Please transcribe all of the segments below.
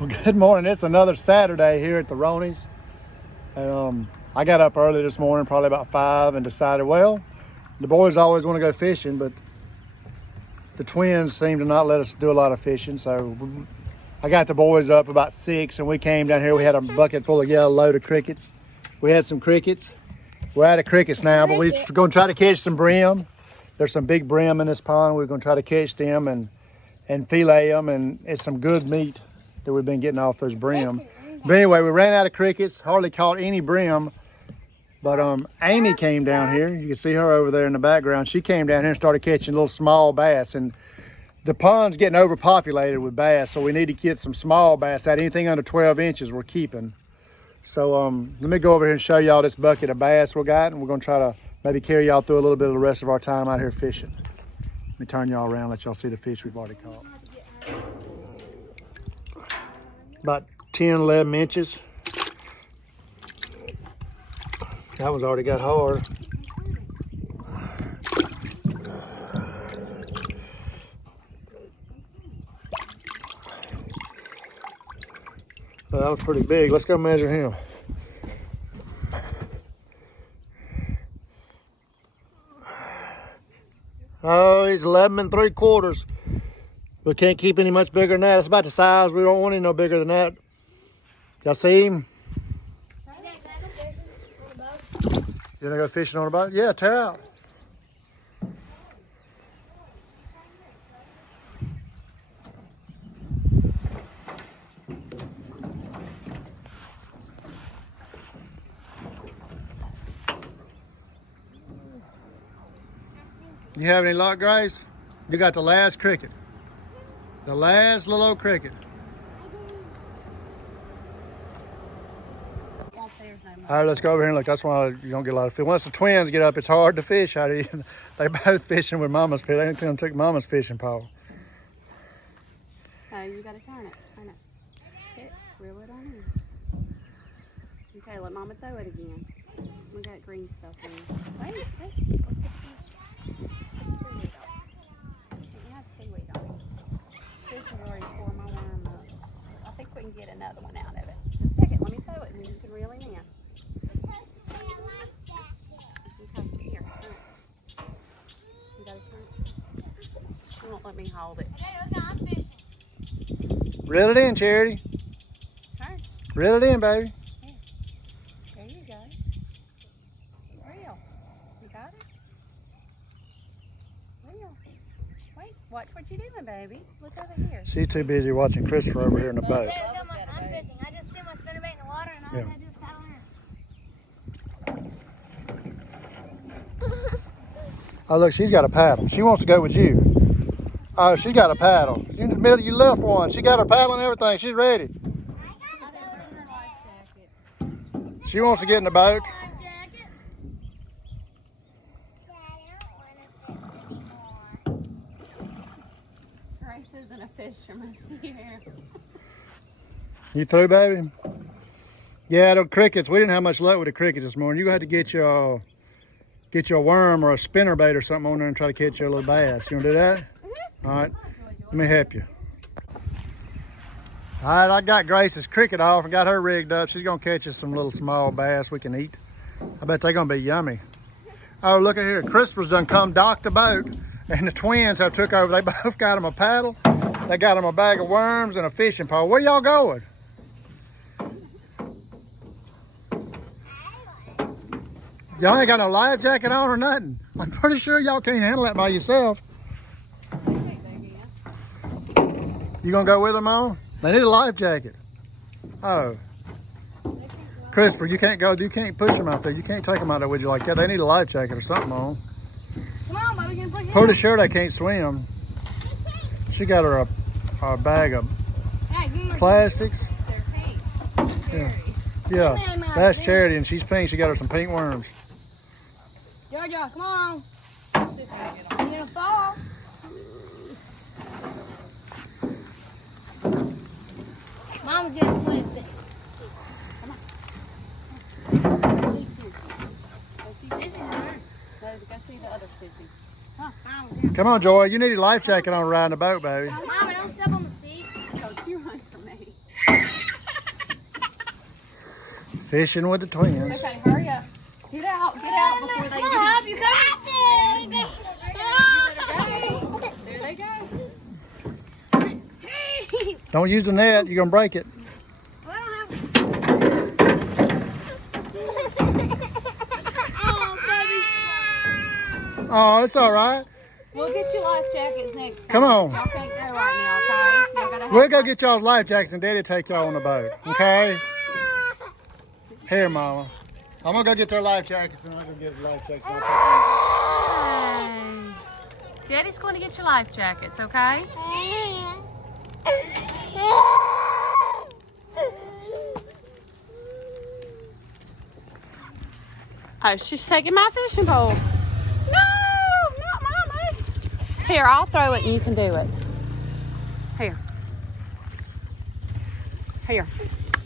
Well, good morning. It's another Saturday here at the Roney's. I got up early this morning, probably about 5, and decided, well, the boys always want to go fishing, but the twins seem to not let us do a lot of fishing. So I got the boys up about 6, and we came down here. We had a bucket full of yellow load of crickets. We had some crickets. We're out of crickets now, but we're going to try to catch some brim. There's some big brim in this pond. We're going to try to catch them and fillet them, and it's some good meat that we've been getting off those brim. But anyway, we ran out of crickets, hardly caught any brim. But Amy came down here. You can see her over there in the background. She came down here and started catching little small bass. And the pond's getting overpopulated with bass, so we need to get some small bass out. Anything under 12 inches we're keeping. So let me go over here and show y'all this bucket of bass we got, and we're gonna try to maybe carry y'all through a little bit of the rest of our time out here fishing. Let me turn y'all around, let y'all see the fish we've already caught. About 10, 11 inches. That one's already got hard. Well, that was pretty big. Let's go measure him. Oh, he's 11 3/4. We can't keep any much bigger than that. It's about the size. We don't want any no bigger than that. Y'all see him? You wanna go fishing on a boat? Yeah, tear out. You have any luck, Grace? You got the last cricket. The last little old cricket. All right, let's go over here and look. That's why you don't get a lot of fish. Once the twins get up, it's hard to fish out here. They both fishing with Mama's fish. They didn't took Mama's fishing pole. Oh, you gotta turn it. Turn it. Hit, reel it on in. Okay, let Mama throw it again. We got green stuff in. Wait. Let's get seaweed on. You have seaweed on it. This is already tore my worm up. I think we can get another one out of it. Just a second, let me throw it and then you can reel him in. Okay, here, turn it. You gotta turn it. She won't let me hold it. I'm fishing. Reel it in, Charity. Turn. Reel it in, baby. Here. There you go. Reel. You got it? Reel. Wait, watch what you're doing, baby. Look over here. She's too busy watching Christopher over here in the boat. I'm fishing. I just threw my spinnerbait in the water and all I had to do was paddle in. Oh, look, she's got a paddle. She wants to go with you. Oh, she got a paddle. You in the middle, you left one. She got her paddle and everything. She's ready. She wants to get in the boat. Grace isn't a fisherman here. You through, baby? Yeah, the crickets. We didn't have much luck with the crickets this morning. You had to get your worm or a spinnerbait or something on there and try to catch your little bass. You want to do that? All right, let me help you. All right, I got Grace's cricket off and got her rigged up. She's gonna catch us some little small bass we can eat. I bet they're gonna be yummy. Oh, look at here. Christopher's done come dock the boat, and the twins have took over. They both got them a paddle. They got them a bag of worms and a fishing pole. Where y'all going? Y'all ain't got no life jacket on or nothing. I'm pretty sure y'all can't handle that by yourself. You gonna go with them on? They need a life jacket. Oh. Christopher, you can't go, you can't push them out there. You can't take them out there with you like that. They need a life jacket or something on. Come on, but we can push it. Pretty sure they can't swim. She got her a bag of plastics. Yeah, yeah. That's Charity, and she's pink. She got her some pink worms. Georgia, come on. You're gonna fall. Mama's gonna play it. Go see the other fishing. Come on, Joy. You need a life jacket on riding the boat, baby. Mama, don't step on the seat. Don't you run from me. Fishing with the twins. Okay, hurry up. Get out before they get Help, you coming? There they go. Don't use the net. You're going to break it. Oh, it's all right. We'll get you life jackets next time. Come on. Y'all can't go right now, okay? Y'all gotta have We'll go get y'all's life jackets and Daddy take y'all on the boat. Okay? Here, Mama. I'm going to go get their life jackets and I'm going to get life jackets. Daddy's going to get you life jackets, okay? Oh, she's taking my fishing pole. No, not Mama's. Here, I'll throw it and you can do it. Here. Here.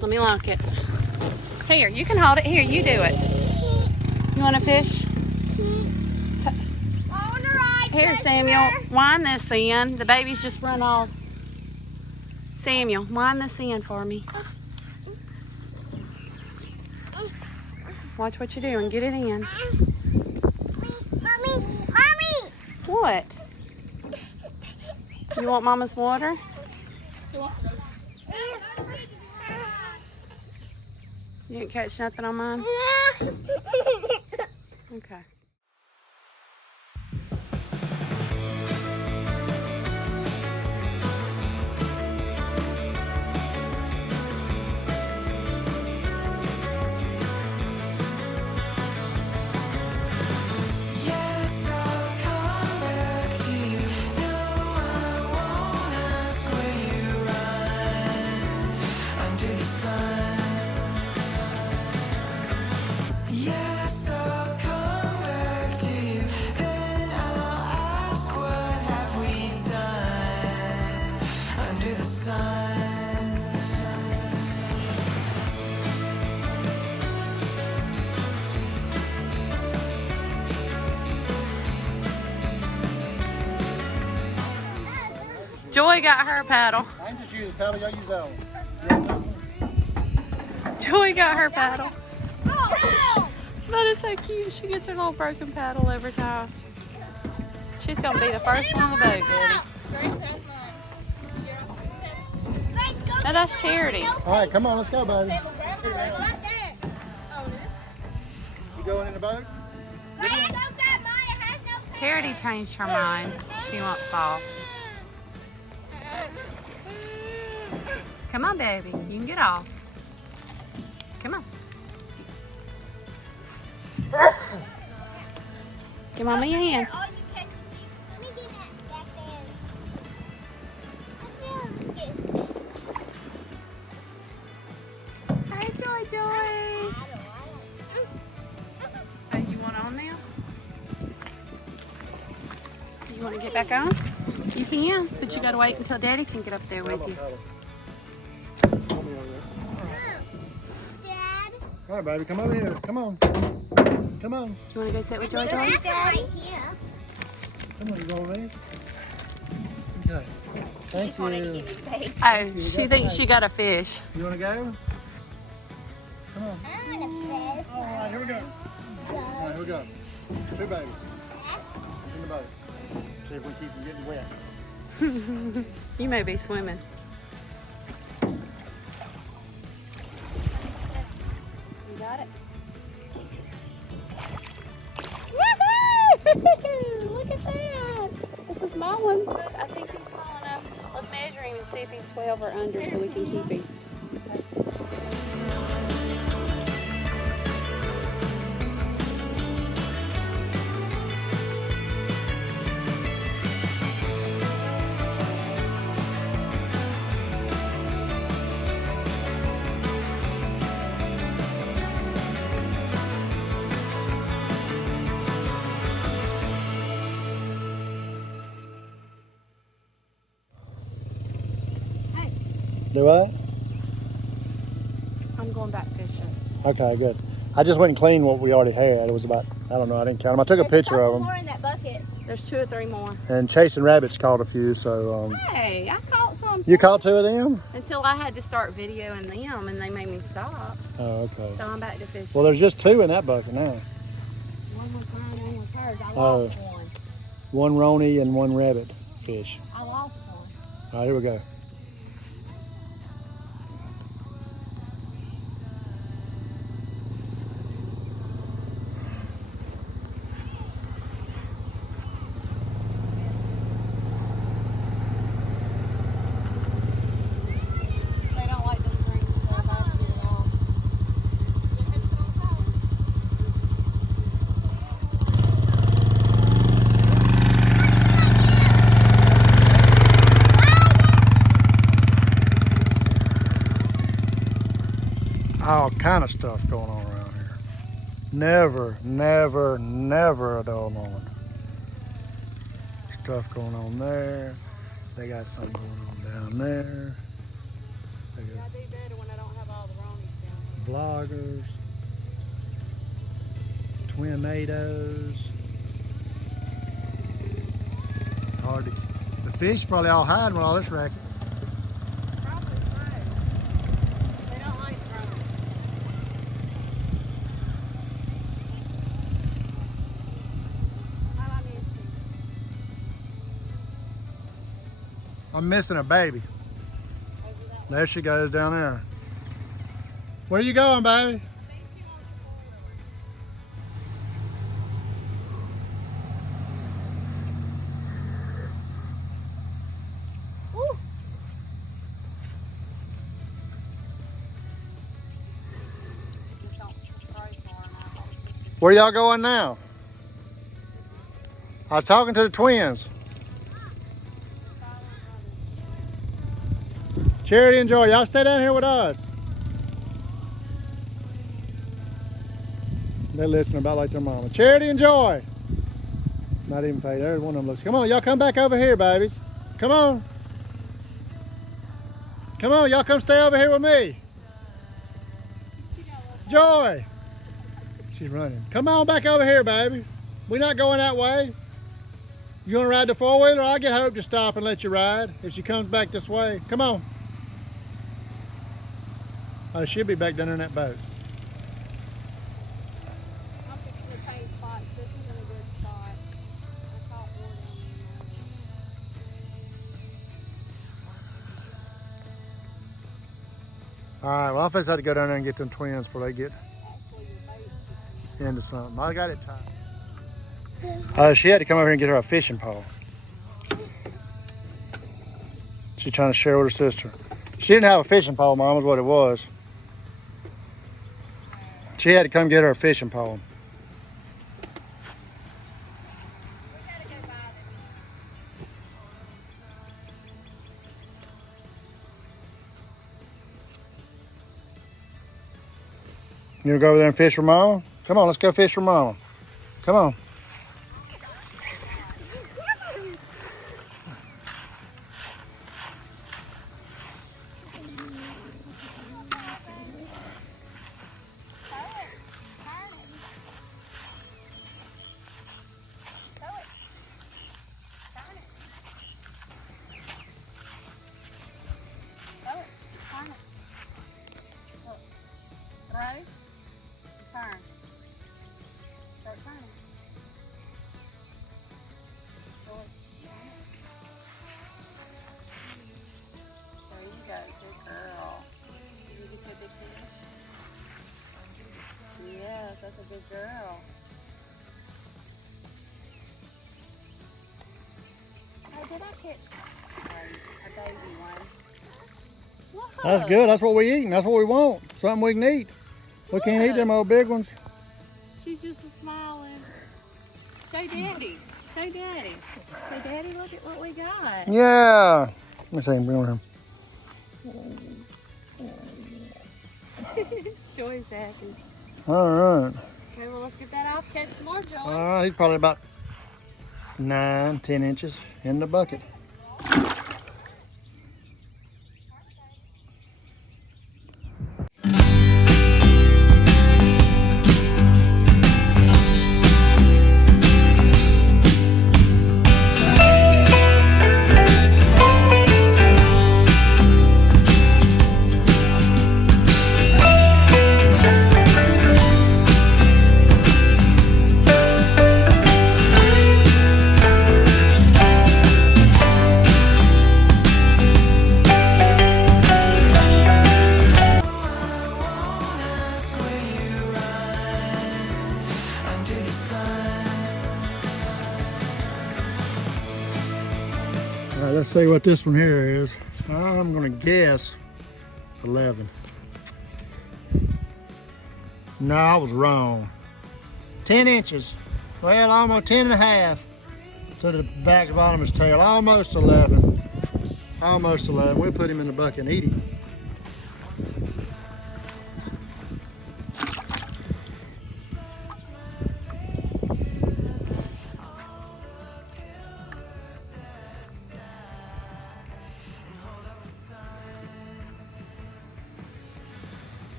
Let me lock it. Here, you can hold it. Here, you do it. You want to fish? Here, Samuel, wind this in. The baby's just run off. Samuel, wind this in for me. Watch what you're doing. Get it in. Mommy! What? You want Mama's water? You didn't catch nothing on mine? Okay. Joy got her paddle. I can just use the paddle. Y'all use that one. Joy got her paddle. That is so cute. She gets her little broken paddle every time. She's going to be the first one on the boat, Daddy. No, that's Charity. All right, come on. Let's go, buddy. You going in the boat? Charity changed her mind. She wants off. Come on, baby. You can get off. Come on. Give Mama your hand. Hi, Joy, Joy. Oh, you want on now? You want to get back on? You can, but you got to wait until Daddy can get up there with you. All right, baby, come over here. Come on. Come on. Do you want to go sit with Joy, Joy? Right here. Come on, you go over there. Okay. Thank you. Oh, she thinks she got a fish. You want to go? Come on. I want a fish. All right, here we go. All right, here we go. 2 babies in the boat. See if we keep them getting wet. You may be swimming. You got it? Woohoo! Look at that! It's a small one, but I think he's small enough. Let's measure him and see if he's 12 or under so we can keep him. Do what? I'm going back fishing. Okay, good. I just went and cleaned what we already had. It was about, I don't know, I didn't count them. I took a picture of them. More in that bucket. There's 2 or 3 more. And chasing rabbits caught a few, so Hey, I caught some them. You caught 2 of them? Until I had to start videoing them, and they made me stop. Oh, okay. So I'm back to fishing. Well, there's just 2 in that bucket now. One was mine, one was hers. I Oh. lost one. 1 Roney and 1 rabbit fish. I lost one. All right, here we go. They don't like them green stuff out here at all. All kind of stuff going on around here. Never, never, never a dull moment. Stuff going on there. They got something going on down there. They got I do better when I don't have all the Ronies down vloggers, tornadoes. Hard to. The fish probably all hiding with all this racket. here. Probably so. They don't like Ronies. I miss them. I'm missing a baby. Over that There she goes down there. Where you going, baby? Woo! Where y'all going now? I was talking to the twins. Charity and Joy, y'all stay down here with us. They're listening about like their mama. Charity and Joy. Not even Faye. There's one of them looks. Come on, y'all come back over here, babies. Come on. Come on, y'all come stay over here with me. Joy. She's running. Come on back over here, baby. We're not going that way. You gonna ride the 4-wheeler? I'll get Hope to stop and let you ride if she comes back this way. Come on. Oh, she'll be back down in that boat. I'm fixing to change spots. This is in a good spot. I caught more down All right, well, I just have to go down there and get them twins before they get there. Actually, your bait. into something. I got it tied. She had to come over here and get her a fishing pole. She's trying to share with her sister. She didn't have a fishing pole, Mom, was what it was. She had to come get her a fishing pole. You gonna go over there and fish for Mama? Come on, let's go fish for Mama. Come on. Ready? Turn. Start turning. There you go, good girl. Did you get your big fish? Yes, that's a good girl. Oh, did I catch a baby one? That's good. That's what we eating. That's what we want. Something we can eat. We can't eat them old big ones. She's just smiling. Show Daddy. Show Daddy. Say, Daddy, look at what we got. Yeah. Let me see him. Bring him. Joy's happy. All right. Okay, well, let's get that off. Catch some more, Joy. He's probably about 9-10 inches in the bucket. Let's see what this one here is. I'm gonna guess 11. No, I was wrong. 10 inches. Well, almost 10 and a half to the back and bottom of his tail. Almost 11. Almost 11. We'll put him in the bucket and eat him.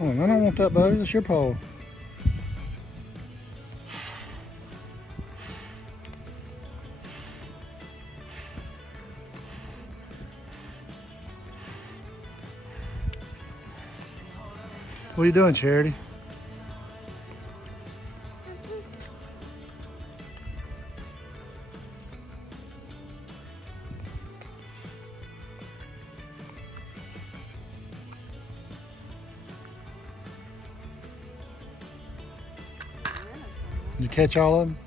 Oh, I don't want that, buddy. That's your paw. What are you doing, Charity? Did you catch all of them?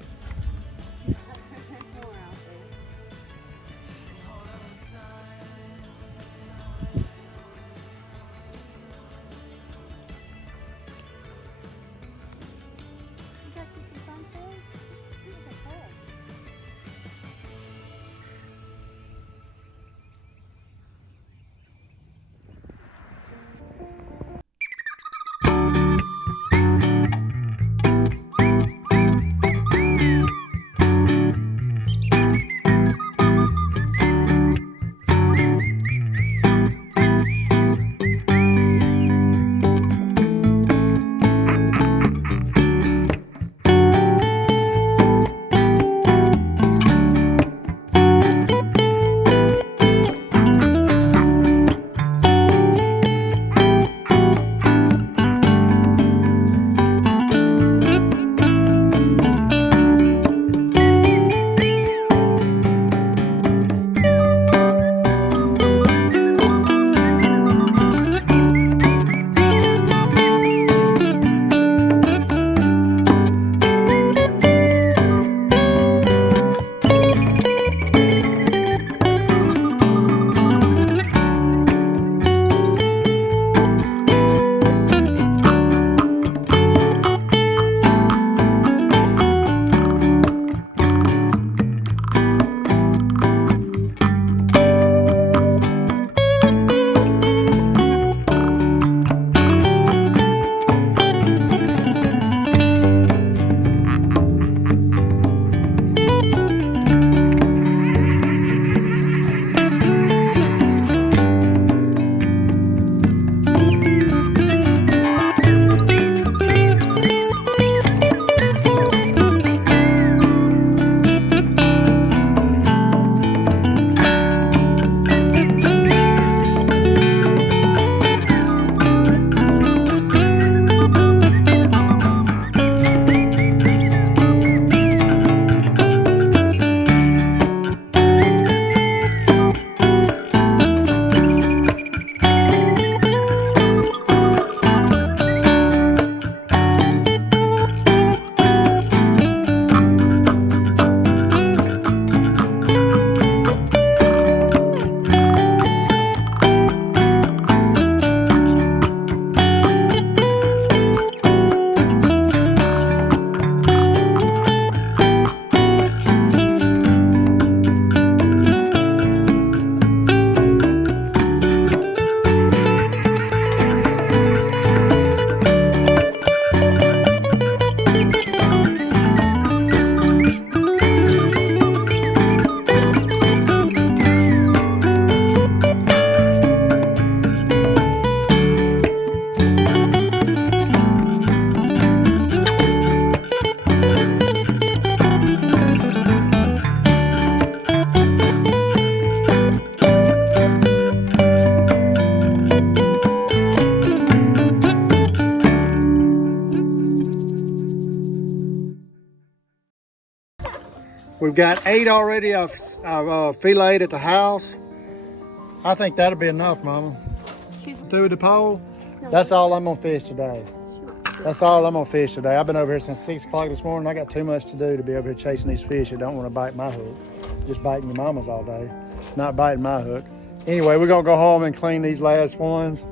We've got 8 already of filleted at the house. I think that'll be enough, Mama. Through the pole. That's all I'm gonna fish today. That's all I'm gonna fish today. I've been over here since 6 o'clock this morning. I got too much to do to be over here chasing these fish that don't want to bite my hook. Just biting your mama's all day, not biting my hook. Anyway, we're gonna go home and clean these last ones.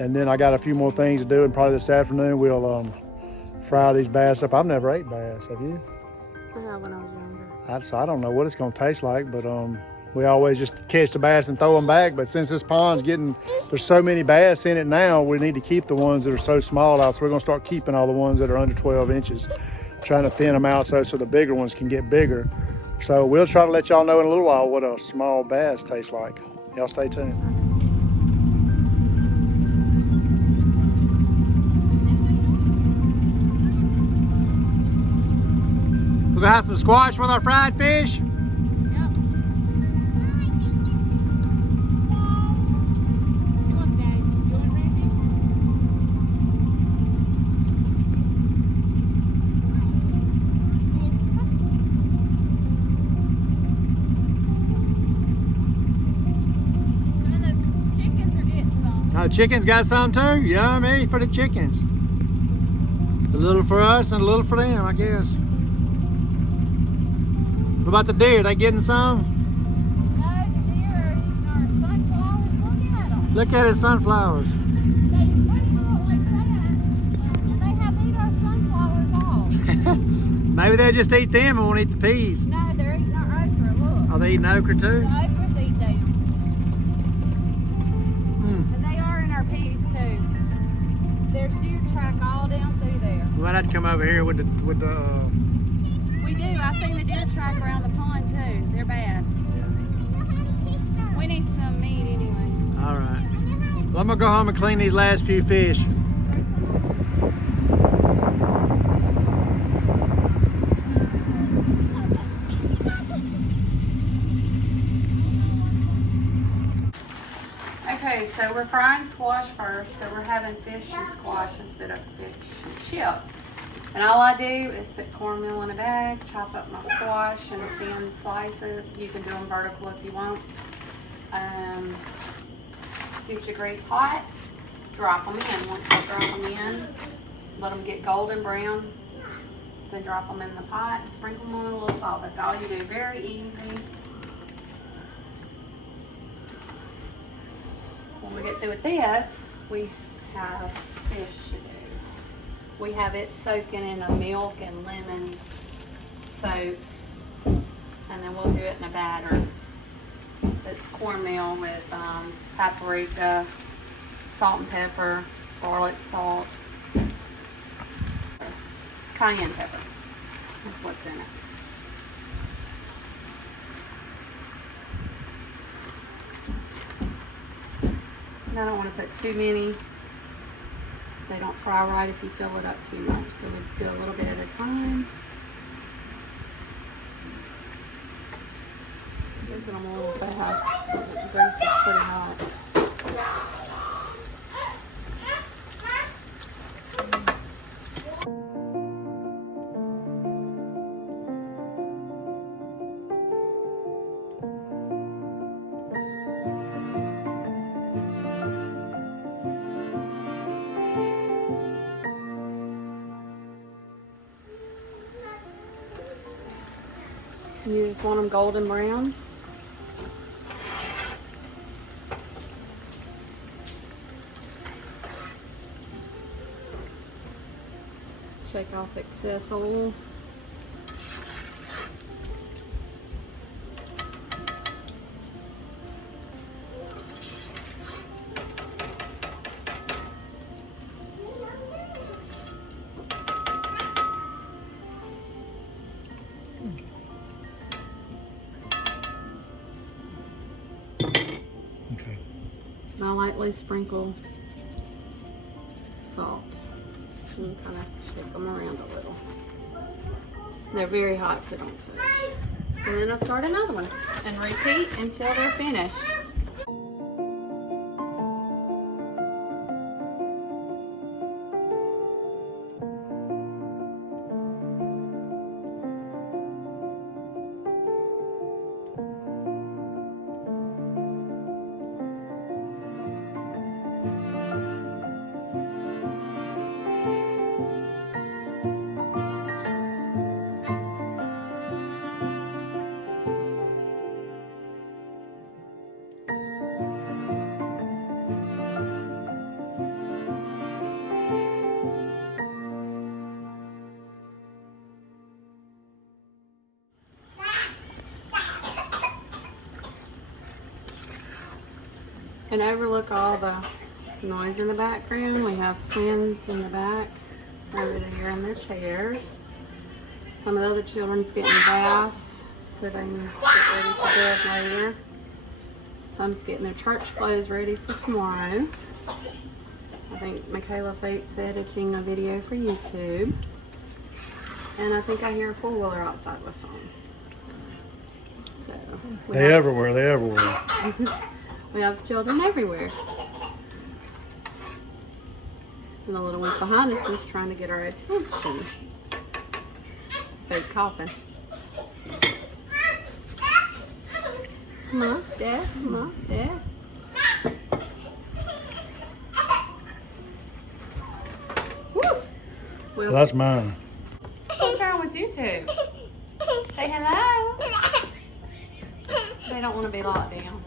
And then I got a few more things to do, and probably this afternoon we'll fry these bass up. I've never ate bass, have you? I have when I was younger. I don't know what it's gonna taste like, but we always just catch the bass and throw them back. But since this pond's there's so many bass in it now, we need to keep the ones that are so small out. So we're gonna start keeping all the ones that are under 12 inches, trying to thin them out so the bigger ones can get bigger. So we'll try to let y'all know in a little while what a small bass tastes like. Y'all stay tuned. We're gonna have some squash with our fried fish. Yep. Oh, chickens got some too? Yummy for the chickens. A little for us and a little for them, I guess. What about the deer? They getting some? No, the deer are eating our sunflowers. Look at them. Look at his sunflowers. They pretty look like that. And they have eat our sunflowers off. Maybe they'll just eat them and won't eat the peas. No, they're eating our okra. Look. Are they eating okra too? The okras eat them. Mm. And they are in our peas too. There's deer track all down through there. We might have to come over here with the We do. I've seen the deer track around the pond too. They're bad. yeah. We need some meat anyway. All right. Well, I'm gonna go home and clean these last few fish. Okay, so we're frying squash first, so we're having fish and squash instead of fish and chips. And all I do is put cornmeal in a bag, chop up my squash in thin slices. You can do them vertical if you want. Get your grease hot, drop them in. Once you drop them in, let them get golden brown. Then drop them in the pot and sprinkle them on a little salt. That's all you do, very easy. When we get through with this, we have fish to do. We have it soaking in a milk and lemon soak, and then we'll do it in a batter. It's cornmeal with paprika, salt and pepper, garlic salt, cayenne pepper. That's what's in it. And I don't want to put too many. They don't fry right if you fill it up too much. So we'll do a little bit at a time. Look at them a little fast. The grease is pretty hot. You just want them golden brown. Shake off excess oil. Okay. Now lightly sprinkle salt and kind of shake them around a little. They're very hot, so don't touch. And then I'll start another one and repeat until they're finished. And overlook all the noise in the background. We have twins in the back over there in their chairs. Some of the other children's getting baths so they can get ready for bed later. Some's getting their church clothes ready for tomorrow. I think Michaela Fate's editing a video for YouTube. And I think I hear a four-wheeler outside with some. So They everywhere. They everywhere. we have children everywhere. And the little one behind us is trying to get our attention. Fake coughing. Come on, Dad. Come on, Dad. Woo! Well, that's mine. What's wrong with you two? Say hello. They don't want to be locked down.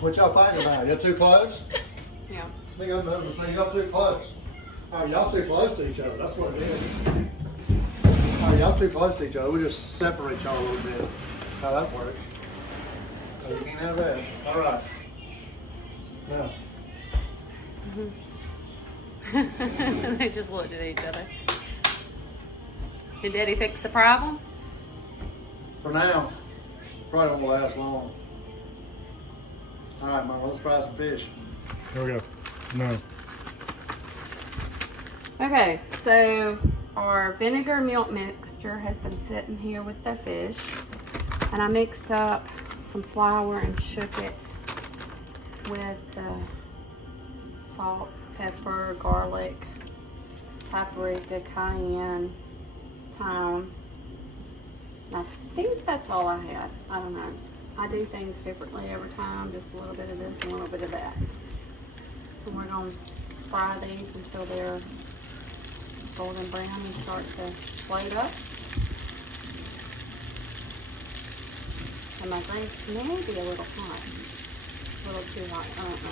What y'all thinking about? Y'all too close? Yeah. I think I'm moving. So y'all too close. Oh, y'all too close to each other. That's what it is. Oh, y'all too close to each other. We just separate y'all a little bit. How that works. So you can't have that. All right. Now. They just looked at each other. Did Daddy fix the problem? For now, probably won't last long. All right, Mom, let's fry some fish. Here we go. No. Okay, so our vinegar milk mixture has been sitting here with the fish. And I mixed up some flour and shook it with salt, pepper, garlic, paprika, cayenne, thyme. I think that's all I had. I don't know. I do things differently every time, just a little bit of this and a little bit of that. So we're going to fry these until they're golden brown and start to float up. And my grease may be a little hot. A little too hot, I don't know.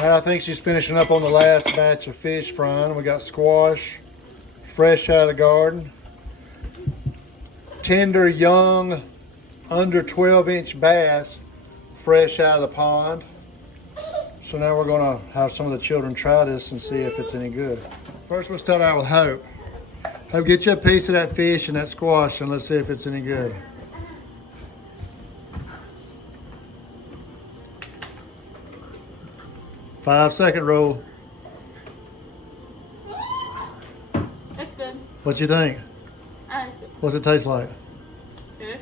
And I think she's finishing up on the last batch of fish frying. We got squash, fresh out of the garden. Tender, young, under 12-inch bass, fresh out of the pond. So now we're gonna have some of the children try this and see if it's any good. First we'll start out with Hope. Hope, get you a piece of that fish and that squash and let's see if it's any good. Five-second rule. It's good. What you think? I like it. What's it taste like? Fish.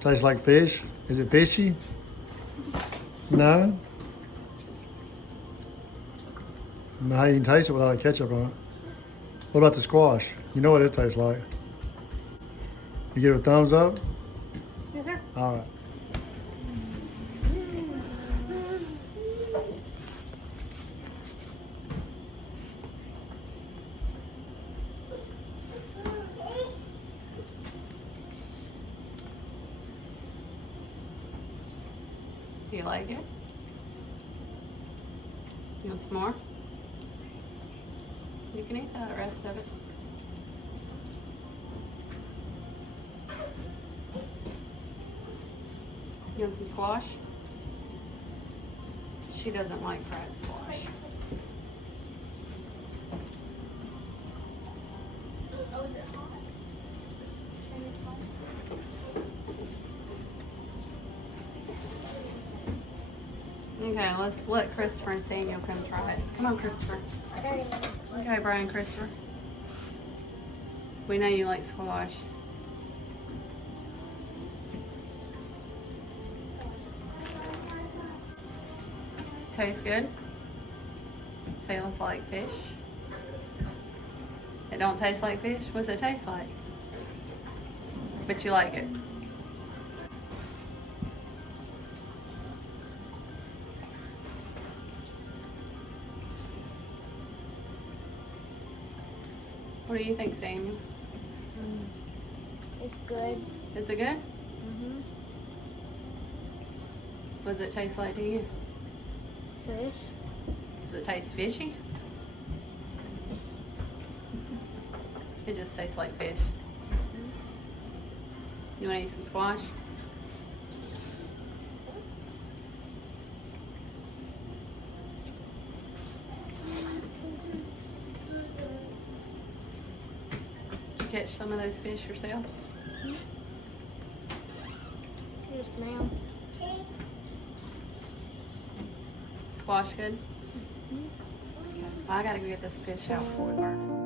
Tastes like fish? Is it fishy? No? No, how you can taste it without a ketchup on it. What about the squash? You know what it tastes like. You give it a thumbs up? Yes, sir. All right. Do you like it? You want some more? You can eat the rest of it. You want some squash? She doesn't like fried squash. Oh, is it hot? Okay, let's let Christopher and Samuel come try it. Come on, Christopher. Okay, Brian, Christopher. We know you like squash. Does it taste good? Tastes like fish. It don't taste like fish? What's it taste like? But you like it. What do you think, Samuel? It's good. Is it good? Mm-hmm. What does it taste like to you? Fish. Does it taste fishy? It just tastes like fish. You want to eat some squash? Did you catch some of those fish yourself? Yes, ma'am. Squash good? Okay. I gotta go get this fish out before we burn it.